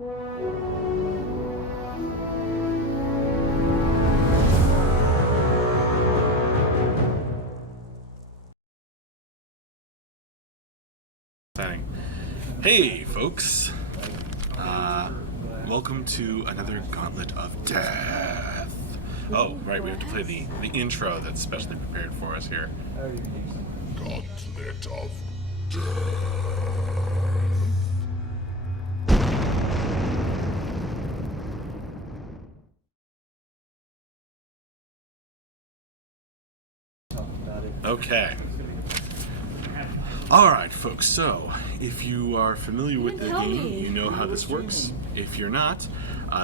Hey folks, welcome to another Gauntlet of Death. Oh, right, we have to play the intro that's specially prepared for us here. Gauntlet of Death. Okay. Alright folks, so if you are familiar with the game, you know how this works. If you're not,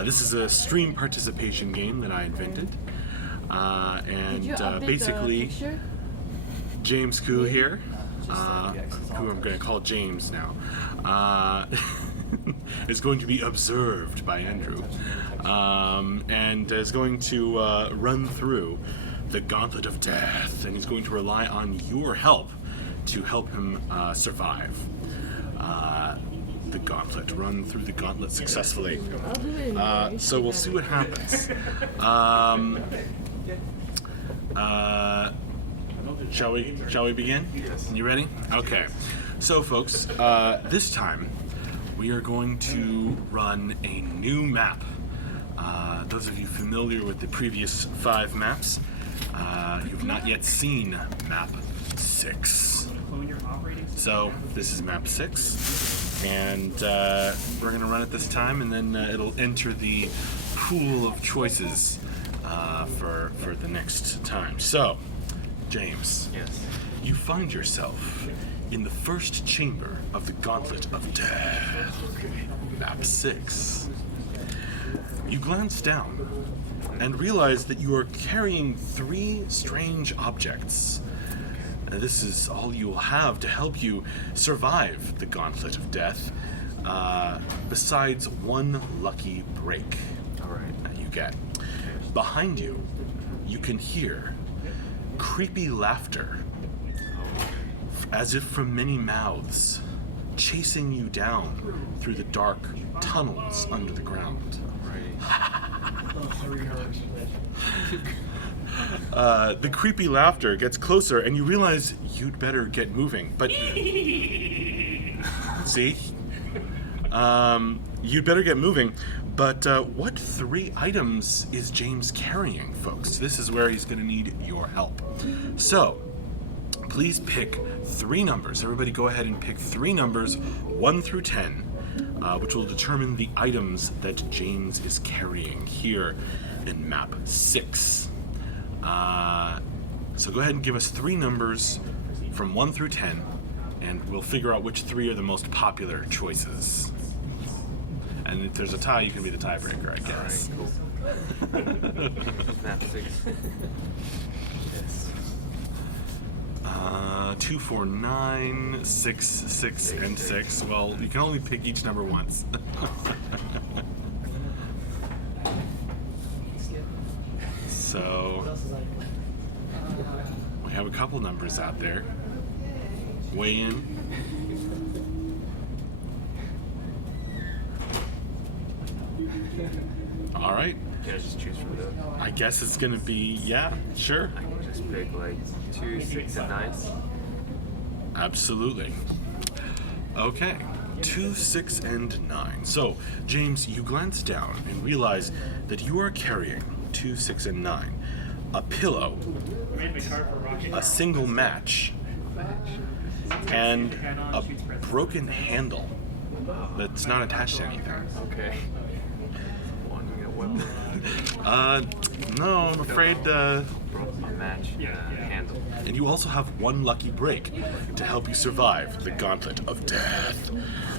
this is a stream participation game that I invented. Basically, James Koo here, who I'm going to call James now, is going to be observed by Andrew, and is going to run through the Gauntlet of Death, and he's going to rely on your help to help him survive the gauntlet, run through the gauntlet successfully. So we'll see what happens. Shall we begin? Yes. You ready? Okay. So folks, this time we are going to run a new map. Those of you familiar with the previous 5 maps, you've not yet seen map 6. So this is map 6, and we're going to run it this time, and then it'll enter the pool of choices for the next time. So, James, yes, you find yourself in the first chamber of the Gauntlet of Death, map 6. You glance down and realize that you are carrying 3 strange objects. This is all you will have to help you survive the Gauntlet of Death, besides 1 lucky break. Alright. That you get. Behind you, you can hear creepy laughter, as if from many mouths, chasing you down through the dark tunnels under the ground. The creepy laughter gets closer, and you realize you'd better get moving. But see, you'd better get moving. But what 3 items is James carrying, folks? This is where he's going to need your help. So, please pick 3 numbers. Everybody, go ahead and pick 3 numbers, 1 through 10, which will determine the items that James is carrying here in map 6. So go ahead and give us 3 numbers from 1 through 10, and we'll figure out which 3 are the most popular choices. And if there's a tie, you can be the tiebreaker, I guess. Alright, cool. Map 6. Yes. 2, 4, 9, 6, 6, and 6. Well, you can only pick each number once. So, we have a couple numbers out there. Weigh in. All right. Can I just choose from those? I guess it's gonna be, yeah, sure. I can just pick like 2, 6, and 9. Absolutely. Okay. 2, 6, and 9. So, James, you glance down and realize that you are carrying 2, 6, and 9. A pillow, a single match, and a broken handle that's not attached to anything. Okay. Wanting a weapon. No, I'm afraid, A match, handle. And you also have 1 lucky break to help you survive the Gauntlet of Death.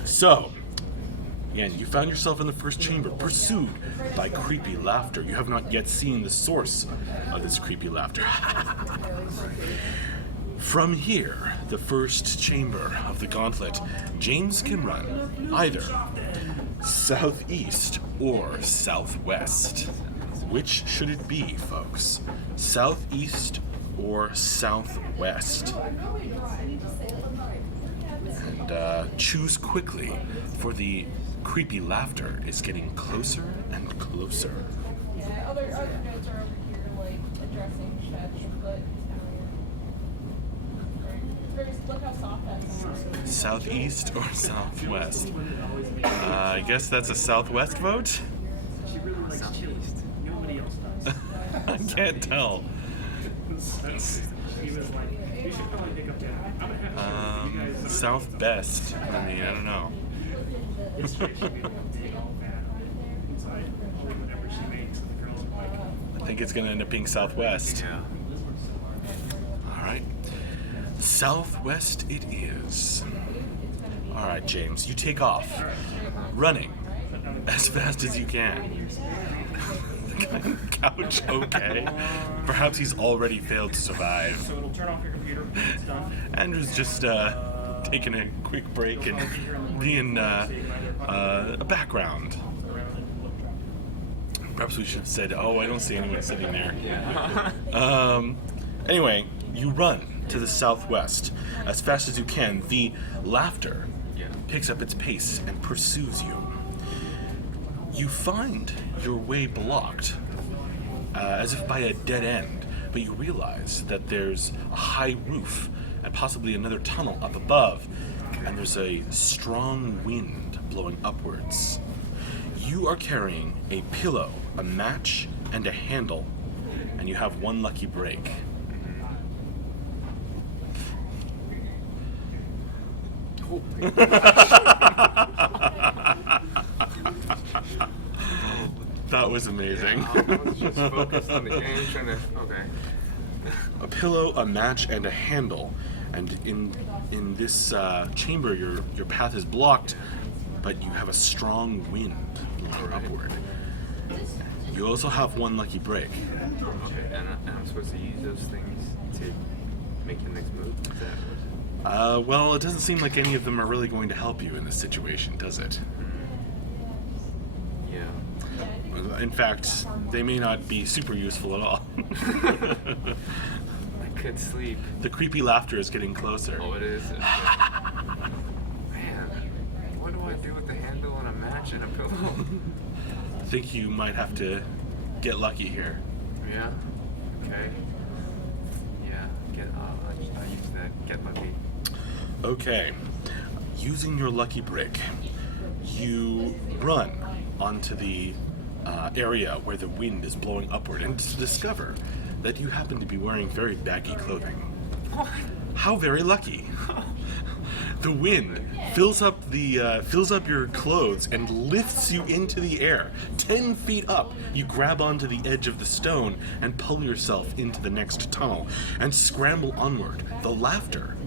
So, again, you found yourself in the first chamber, pursued by creepy laughter. You have not yet seen the source of this creepy laughter. From here, the first chamber of the Gauntlet, James can run either southeast or southwest. Which should it be, folks? Southeast or southwest? And choose quickly for the creepy laughter is getting closer and closer. Yeah, other notes are over here, like addressing Chet's foot. Look how soft that sounds. Southeast or southwest? I guess that's a southwest vote? She really likes chilies. Nobody else does. I can't tell. So he was like, "You should probably pick up dinner. I'm gonna have to you guys." South best. I mean, I don't know. It's true. She'd be able to take all that inside, only whenever she makes. And the girls are like, I think it's gonna end up being southwest. Yeah. Alright. Southwest it is. Alright, James, you take off. Running as fast as you can. The guy on the couch, okay. Perhaps he's already failed to survive. so it'll turn off your computer when it's done. Andrew's just taking a quick break and being a background. Perhaps we should have said, oh, I don't see anyone sitting there. Yeah. Anyway, you run to the southwest as fast as you can. The laughter picks up its pace and pursues you. You find your way blocked, as if by a dead end, but you realize that there's a high roof and possibly another tunnel up above, and there's a strong wind blowing upwards. You are carrying a pillow, a match, and a handle, and you have one lucky break. That was amazing. I was just focused on the game, trying to. Okay. A pillow, a match, and a handle. And in this chamber, your path is blocked, but you have a strong wind blowing upward. You also have one lucky break. Okay, and I'm supposed to use those things to make the next move? Is that what? Well, it doesn't seem like any of them are really going to help you in this situation, does it? Yeah. In fact, they may not be super useful at all. I could sleep. The creepy laughter is getting closer. Oh, it is. Man, what do I do with the handle and a match and a pillow? I think you might have to get lucky here. Yeah. Okay. Yeah. I'll use that. Get lucky. Okay. Using your lucky break, you run onto the area where the wind is blowing upward and discover that you happen to be wearing very baggy clothing. How very lucky! The wind fills up your clothes and lifts you into the air. 10 feet up, you grab onto the edge of the stone and pull yourself into the next tunnel and scramble onward. The laughter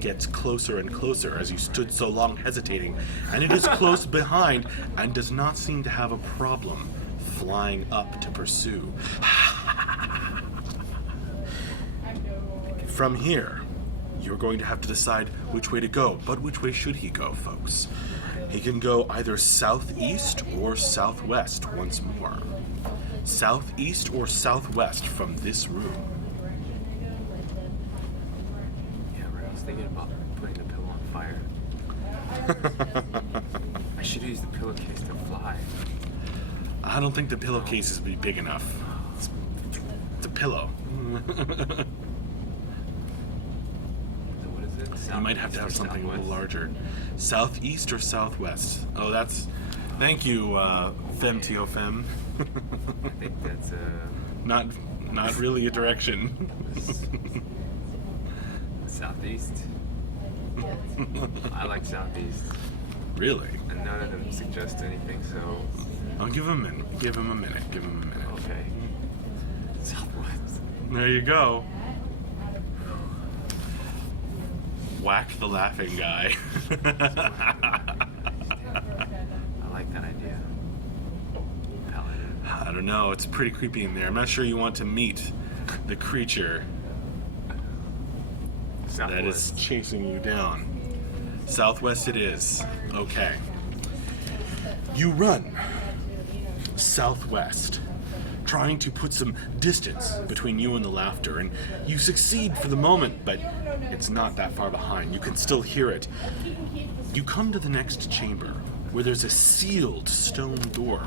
gets closer and closer as you stood so long hesitating, and it is close behind and does not seem to have a problem flying up to pursue. From here, you're going to have to decide which way to go, but which way should he go, folks? He can go either southeast or southwest once more. Southeast or southwest from this room. Yeah, right. I was thinking about putting the pillow on fire. I should use the pillowcase to fly. I don't think the pillowcases would be big enough. It's a pillow. What is it? You might have to have something a little larger. Southeast or southwest? Oh, that's... Thank you, FemTOFem. I think that's Not really a direction. southeast. I like southeast. Really? And none of them suggest anything, so... I'll give him a minute. Give him a minute. Give him a minute. Okay. Southwest. There you go. Whack the laughing guy. I like that idea. Paladin. I don't know. It's pretty creepy in there. I'm not sure you want to meet the creature that is Southwest. chasing you down. Southwest it is. Okay. You run southwest, trying to put some distance between you and the laughter, and you succeed for the moment, but it's not that far behind. You can still hear it. You come to the next chamber, where there's a sealed stone door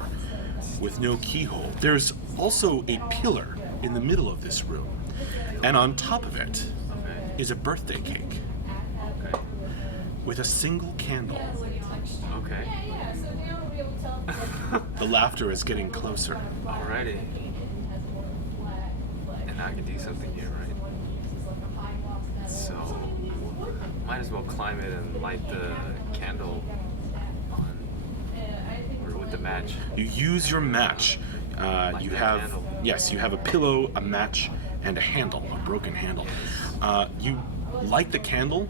with no keyhole. There's also a pillar in the middle of this room, and on top of it is a birthday cake Okay. with a single candle. Okay. Yeah, so now we'll be able to tell. The laughter is getting closer. Alrighty. And I can do something here, right? So, might as well climb it and light the candle on, or with the match. You use your match. You that have, handle. yes, you have a pillow, a match, and a handle, a broken handle. You light the candle.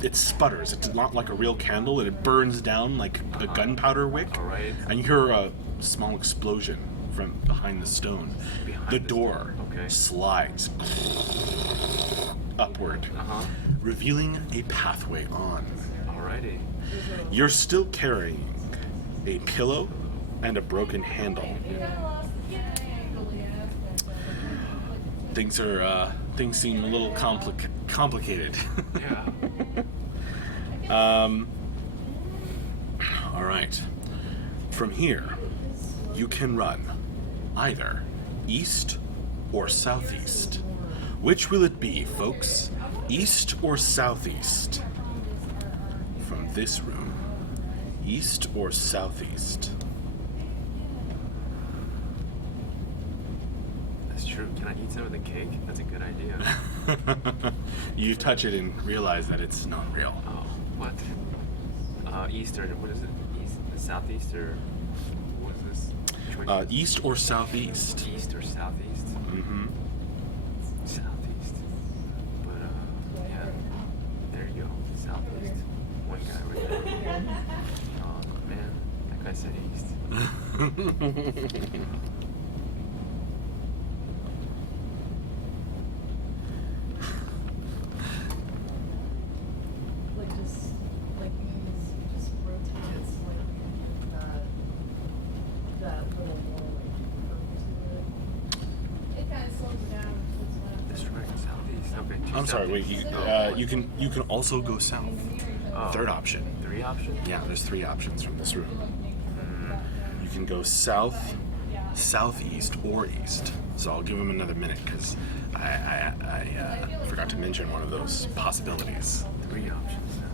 It sputters. It's not like a real candle, and it burns down like a gunpowder wick. Alright. And you hear a small explosion from behind the stone. Behind The the door stone, okay. slides upward, revealing a pathway on. Alrighty. You're still carrying a pillow and a broken handle. Things seem a little complicated. Yeah. All right. From here, you can run either east or southeast. Which will it be, folks? East or southeast? From this room, east or southeast? That's true. Can I eat some of the cake? That's a good idea. You touch it and realize that it's not real. Oh, what? East or what is it? East, southeast or what is this? Choice? East or southeast? East or southeast? Mm-hmm. Southeast. But yeah. There you go. Southeast. One guy right there. Oh man, that guy said east. Like you just rotate it slightly, that little more like It kind of slows it down. That's right. Southeast. Okay. I'm sorry. Wait. southeast. You can also go south. Oh. Third option. 3 options? Yeah, there's 3 options from this room. You can go south, southeast, or east. So I'll give him another minute because I forgot to mention one of those possibilities. 3 options now.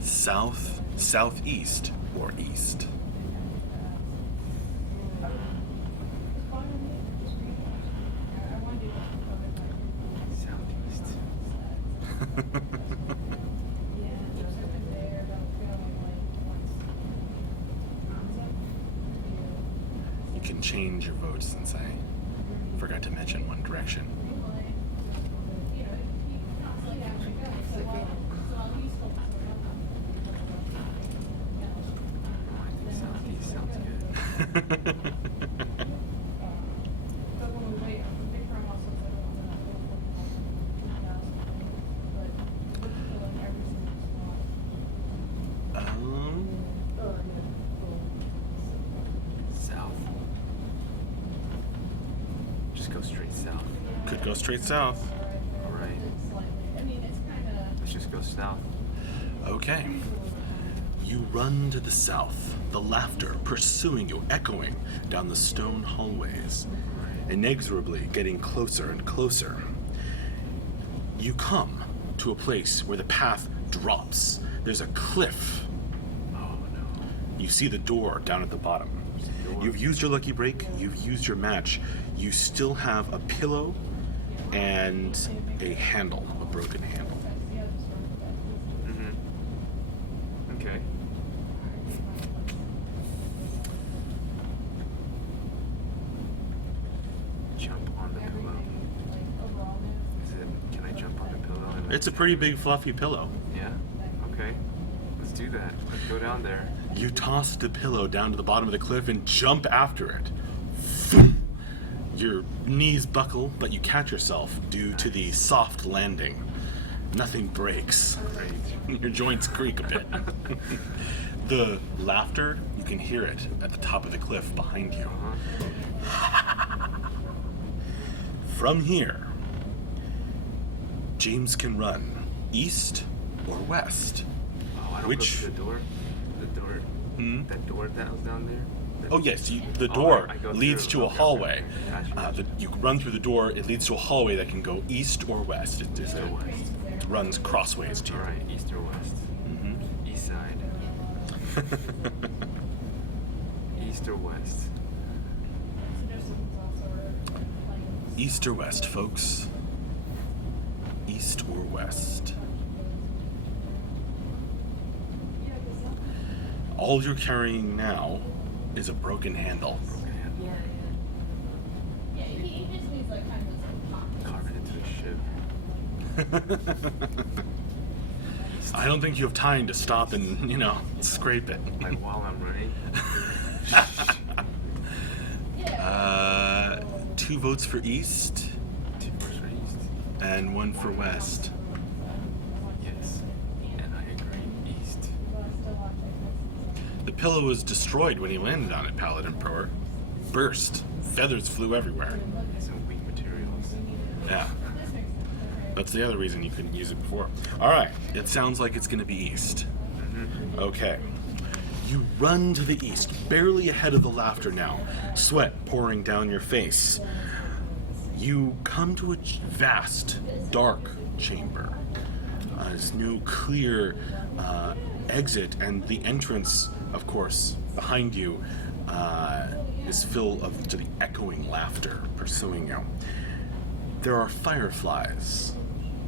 South, southeast, or east. Southeast. You can change your vote since I forgot to mention one direction. Southeast sounds good. South. Just go straight south. Could go straight south. Alright. Let's just go south. Okay. You run to the south, the laughter pursuing you, echoing down the stone hallways, inexorably getting closer and closer. You come to a place where the path drops. There's a cliff. Oh no. You see the door down at the bottom. You've used your lucky break, you've used your match. You still have a pillow and a handle, a broken handle. Okay. Jump on the pillow. Can I jump on the pillow? It's a pretty big fluffy pillow. Yeah? Okay. Let's do that. Let's go down there. You toss the pillow down to the bottom of the cliff and jump after it. Your knees buckle, but you catch yourself due to the soft landing. Nothing breaks. Great. Your joints creak a bit. The laughter, you can hear it at the top of the cliff behind you. From here, James can run east or west. Oh, I don't Which- go through the door? That door that was down there? Oh yes, the door I go leads through. to a Okay, hallway. okay. Gotcha. You run through the door. It leads to a hallway that can go east or west. East or west. It runs crossways to you. Alright, east or west? East side. East or west? East or west, folks. East or west. All you're carrying now is a broken handle. Yeah, he just needs like kind of his Carve it into a ship. I don't think you have time to stop and, scrape it. Like while I'm running. 2 votes for east 2 votes for east. and 1 for west. Yes. And I agree. East. The pillow was destroyed when he landed on it, Paladin Proer. Burst. Feathers flew everywhere. Some weak materials. Yeah. That's the other reason you couldn't use it before. Alright, it sounds like it's gonna be east. Okay. You run to the east, barely ahead of the laughter now, sweat pouring down your face. You come to a vast, dark chamber. This new, clear exit, and the entrance, of course, behind you is full of to the echoing laughter pursuing you. There are fireflies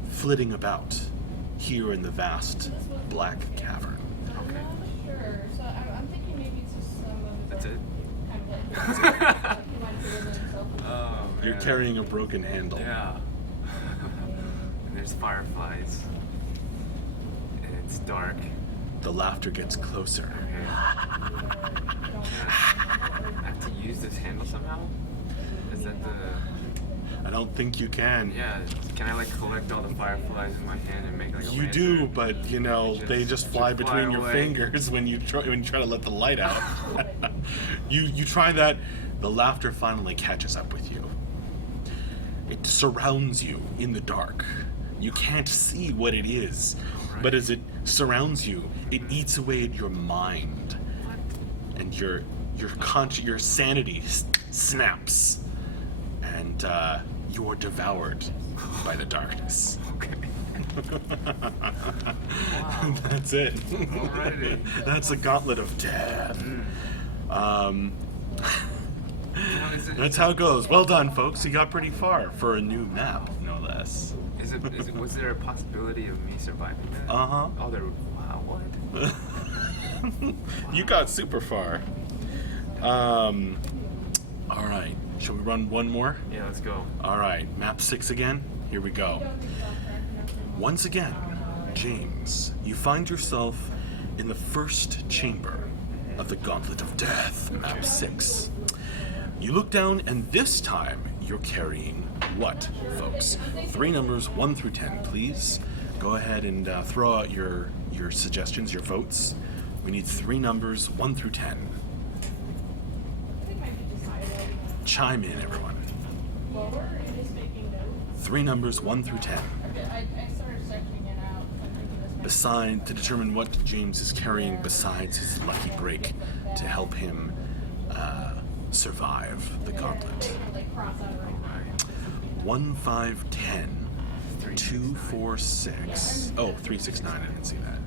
flitting about here in the vast black cavern. I'm not sure. So I'm thinking maybe it's just some of his That's it? kind of like he might have driven himself. Oh, You're man. carrying a broken handle. Yeah. And there's fireflies. And it's dark. The laughter gets closer. Okay. I have to use this handle somehow? Is that the... I don't think you can. Yeah, can I like collect all the fireflies in my hand and make like a You lantern? do, but they just fly between your away. fingers when you try to let the light out. you try that, the laughter finally catches up with you. It surrounds you in the dark. You can't see what it is, but as it surrounds you, it eats away at your mind, and your sanity snaps, and you're devoured by the darkness. Okay. That's it. Alrighty. That's the Gauntlet of Death. That's how it goes. Well done, folks. You got pretty far for a new map, no less. Was there a possibility of me surviving that? Uh-huh. Oh, wow, what? You got super far. All right. Shall we run one more? Yeah, let's go. All right. Map 6 again. Here we go. Once again, James, you find yourself in the first chamber of the Gauntlet of Death, Map 6. You look down, and this time you're carrying what, folks? 3 numbers, 1 through 10, please. Go ahead and throw out your suggestions, your votes. We need 3 numbers, 1 through 10. I think maybe just highlighting Chime in, everyone. lower and just making notes. 3 numbers, 1 through 10. I started sectioning it out. I'm thinking this might Beside, to determine what James is carrying besides his lucky break to help him survive the gauntlet. like cross out right. 1, 5, 10, 2, 4, 6. Oh, 3, 6, 9. I didn't see that.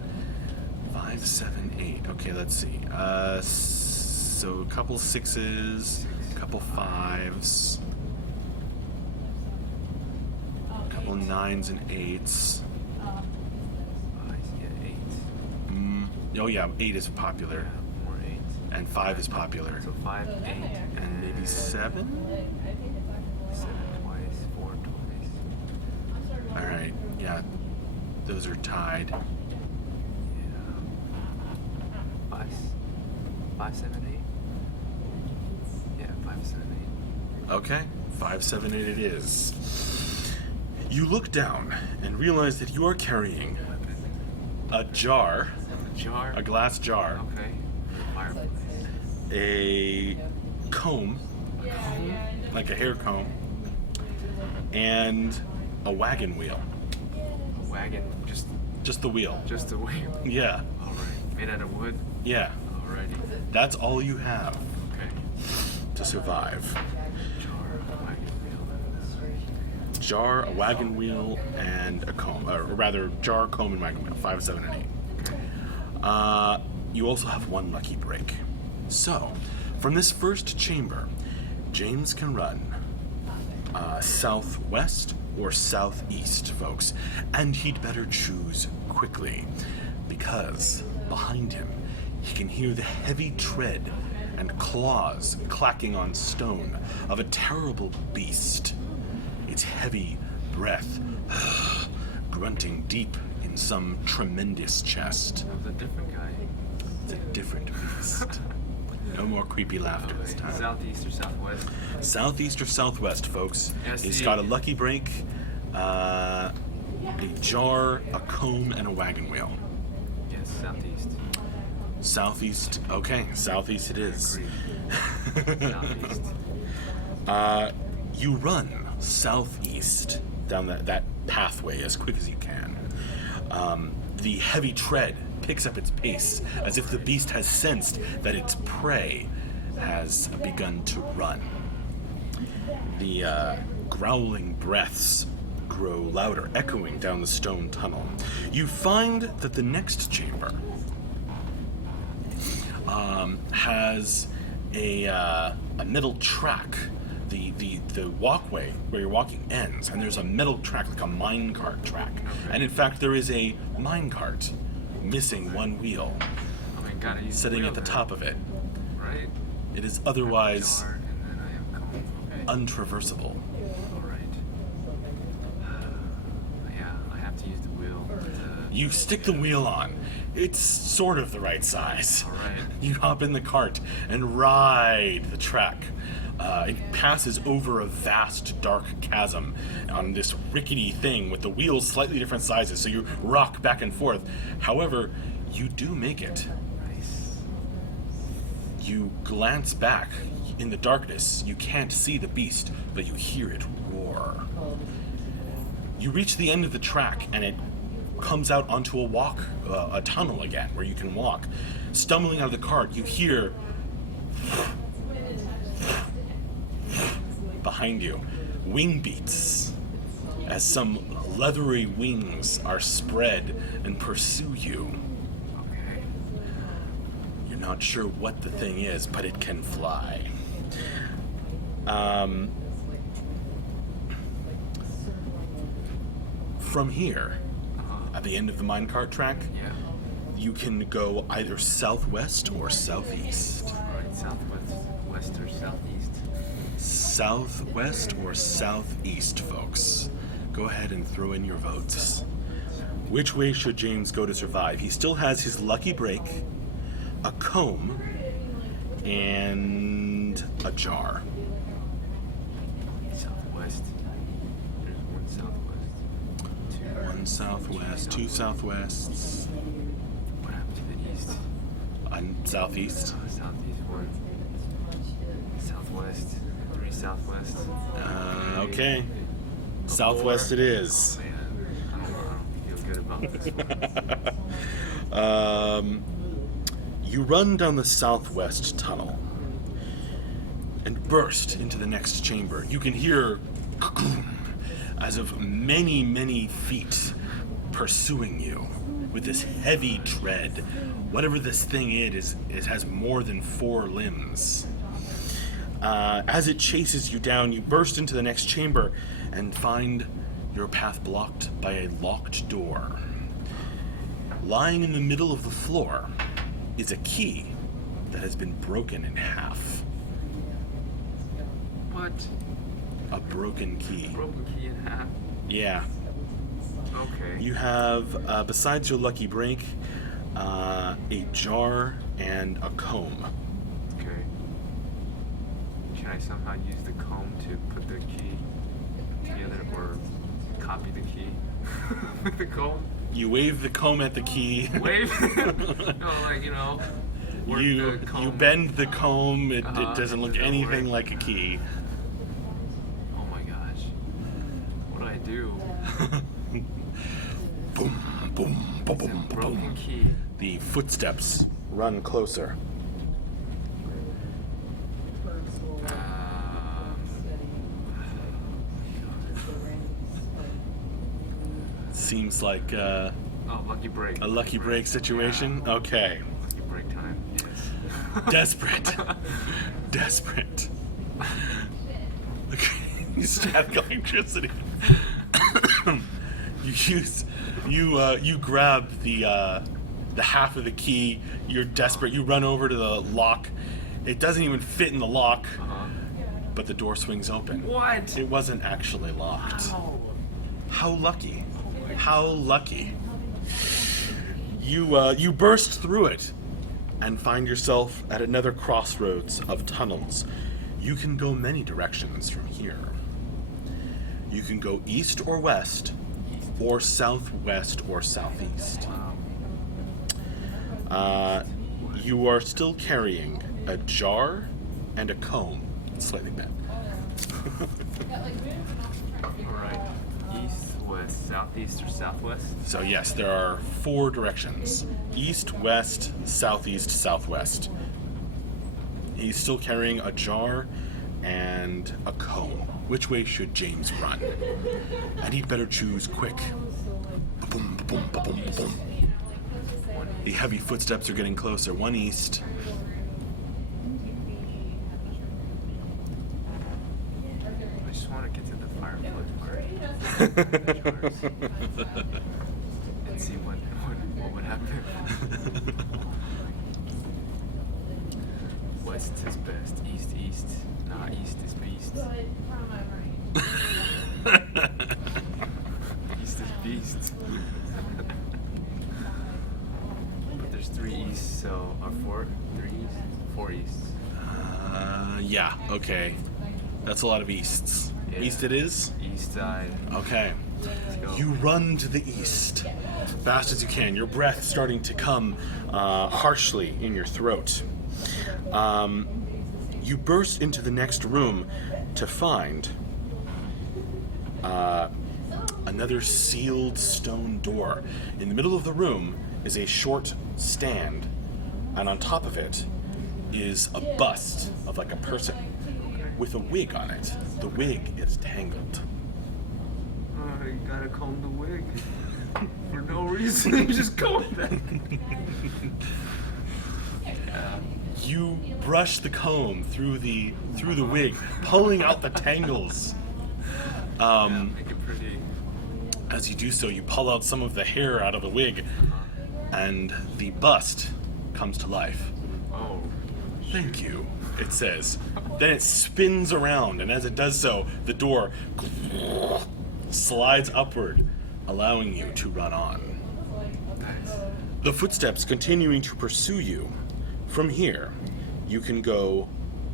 5, 7, 8. Okay, let's see. So a couple 6s, a couple 5s, a couple 9s and 8s. Oh yeah, 8 is popular, More 8. and 5 is popular, So 5, 8, and maybe 7. I think it's actually 7 twice, 4 twice. All right, yeah, those are tied. Yeah. 5, 7, 8. Yeah, 5, 7, 8. Okay, 5, 7, 8 it is. You look down and realize that you are carrying a jar, Jar. a glass jar, Okay. Fireplace. a comb, like a hair comb, and a wagon wheel. A wagon. Just the wheel. Just a wheel. Yeah, Alright. Made out of wood. yeah. Alrighty. That's all you have Okay. to survive. Jar, wagon wheel. Jar, a wagon wheel, and a comb. Or rather, jar, comb, and wagon wheel. 5, 7, and 8. You also have one lucky break. So, from this first chamber, James can run southwest or southeast, folks. And he'd better choose quickly, because behind him, he can hear the heavy tread and claws clacking on stone of a terrible beast. Its heavy breath grunting deep in some tremendous chest. That was a different guy. It's a different beast. No more creepy laughter this time. Southeast or southwest? Southeast or southwest, folks. Yes, He's the- got a lucky break, a jar, a comb, and a wagon wheel. Yes, southeast. Southeast, okay, southeast it is. Southeast. You run southeast down that pathway as quick as you can. The heavy tread picks up its pace as if the beast has sensed that its prey has begun to run. The growling breaths grow louder, echoing down the stone tunnel. You find that the next chamber has a metal track. The walkway where you're walking ends, and there's a metal track, like a minecart track. And in fact, there is a minecart missing one wheel, Oh my god, I used sitting wheel at the then, top of it. Right? It is otherwise Jar, and then I have comb. Okay. untraversable. Alright. Yeah, I have to use the wheel. You stick the wheel on. It's sort of the right size. Alright. You hop in the cart and ride the track. It passes over a vast dark chasm on this rickety thing with the wheels slightly different sizes, so you rock back and forth. However, you do make it. Nice. You glance back in the darkness. You can't see the beast, but you hear it roar. You reach the end of the track, and it comes out onto a tunnel again, where you can walk. Stumbling out of the cart, you hear behind you wing beats as some leathery wings are spread and pursue you. Okay. You're not sure what the thing is, but it can fly. From here, at the end of the minecart track, Yeah. you can go either southwest or southeast. Alright, southwest, west or southeast? Southwest or southeast, folks. Go ahead and throw in your votes. Which way should James go to survive? He still has his lucky break, a comb, and a jar. Southwest. There's one southwest. One southwest, two southwests, What happened to the east? and southeast. Southeast one. Southwest. 3 southwest. Okay. Southwest it is. Man, I don't feel good about this one. You run down the southwest tunnel and burst into the next chamber. You can hear as of many, many feet pursuing you with this heavy tread. Whatever this thing is, it has more than 4 limbs. As it chases you down, you burst into the next chamber and find your path blocked by a locked door. Lying in the middle of the floor is a key that has been broken in half. What? A broken key. Broken key in half? Yeah. Okay. You have, besides your lucky break, a jar and a comb. Okay. Can I somehow use the comb to put the key together or copy the key with the comb? You wave the comb at the key. Wave? No, like, you know. work You the comb. you bend the comb. It doesn't look Doesn't anything work. like a key. Oh my gosh. What do I do? Boom, boom, boom, It's a boom, broken boom. key. The footsteps run closer. seems like Oh, lucky break. a lucky break situation. Yeah. Okay. Lucky break time. Yes. Desperate. Desperate. Okay. Static electricity. You grab the half of the key. You're desperate. You run over to the lock. It doesn't even fit in the lock, but the door swings open. What? It wasn't actually locked. Ow. How lucky. How lucky. You burst through it and find yourself at another crossroads of tunnels. You can go many directions from here. You can go east or west, or southwest or southeast. You are still carrying a jar and a comb. Slightly bent. Alright. East, west, southeast, or southwest? So yes, there are 4 directions. East, west, southeast, southwest. He's still carrying a jar and a comb. Which way should James run? And he'd better choose quick. Ba-boom, ba-boom, ba-boom, ba-boom. The heavy footsteps are getting closer. One east. I just want to get to the fireplace part. And see what would happen. West is best. East, east. Nah, east is beast. East is beast. But there's 3 east, so or 4? 3 east? 4 east. Yeah, okay. That's a lot of easts. Yeah. East it is? East side. Okay. Let's go. You run to the east, fast as you can, your breath starting to come harshly in your throat. You burst into the next room to find another sealed stone door. In the middle of the room is a short stand, and on top of it is a bust of like a person with a wig on it. The wig is tangled. You gotta comb the wig for no reason. You just comb that. You brush the comb through the wig, pulling out the tangles. Make it pretty. As you do so, you pull out some of the hair out of the wig, and the bust comes to life. Oh. Thank you, it says. Then it spins around, and as it does so, the door slides upward, allowing you to run on. The footsteps continuing to pursue you. From here, you can go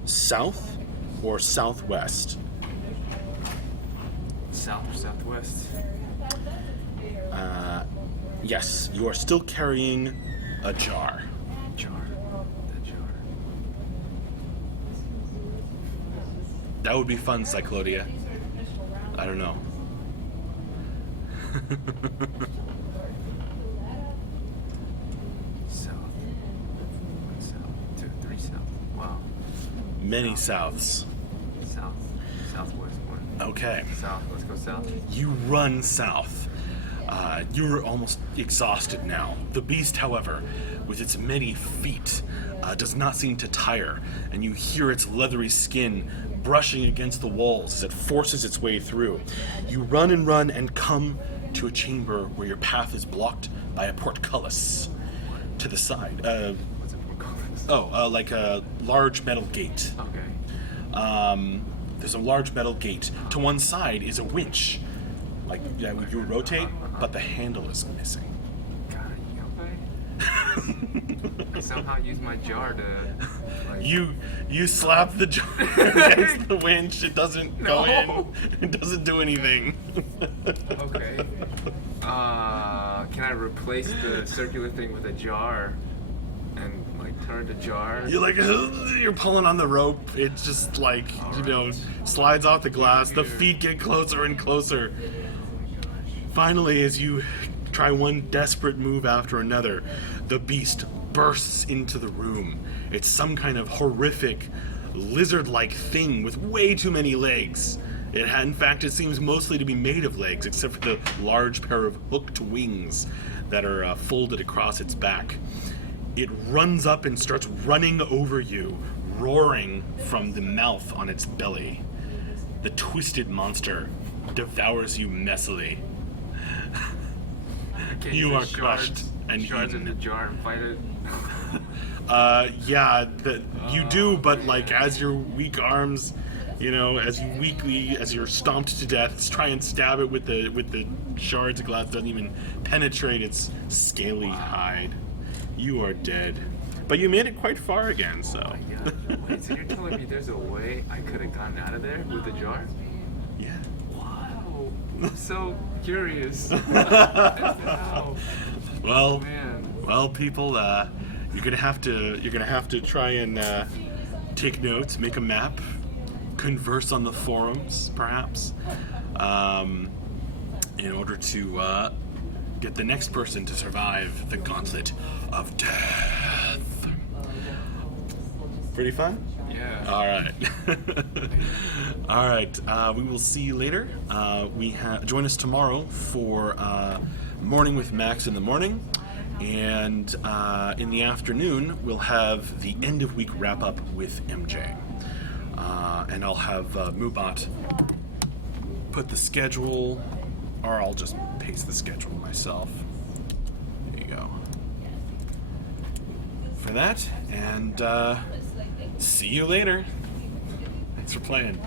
south or southwest. South or southwest? Yes, you are still carrying a jar. Jar. That jar. That would be fun, Cyclodia. I don't know. South. 1 south. 2, 3 south. Wow. Many souths. South. Southwest 1. Okay. South. Let's go south. You run south. You're almost exhausted now. The beast, however, with its many feet, does not seem to tire, and you hear its leathery skin brushing against the walls as it forces its way through. You run and come to a chamber where your path is blocked by a portcullis to the side. What's it called? Like a large metal gate. Okay. There's a large metal gate. To one side is a winch. Like, yeah, you rotate, but the handle is missing. God, are you okay? I somehow used my jar to. Like, You slap the jar against the winch. It doesn't go No. in. It doesn't do anything. Okay. Can I replace the circular thing with a jar and like turn the jar? You're like, you're pulling on the rope. It just like, slides off the glass. The feet get closer and closer. Finally, as you try one desperate move after another, the beast bursts into the room. It's some kind of horrific, lizard-like thing with way too many legs. In fact, it seems mostly to be made of legs, except for the large pair of hooked wings that are folded across its back. It runs up and starts running over you, roaring from the mouth on its belly. The twisted monster devours you messily. Can You use are the crushed and shards in the eaten. jar and fight it. Yeah, you do, but like as your weak arms, you know, as you're stomped to death, try and stab it with the shards of glass, doesn't even penetrate its scaly hide. You are dead. But you made it quite far again, so. Oh my god. Wait, so you're telling me there's a way I could have gotten out of there with the jar? Yeah. Wow. I'm so curious. How? Well, Man. well, people, you're gonna have to try and take notes, make a map, converse on the forums, perhaps, in order to get the next person to survive the Gauntlet of Death. Pretty fun? Yeah. All right. All right. We will see you later. Join us tomorrow for Morning with Max in the morning, and in the afternoon we'll have the end of week wrap up with MJ, and I'll have Mubot put the schedule, or I'll just paste the schedule myself. There you go. For that, and see you later. Thanks for playing.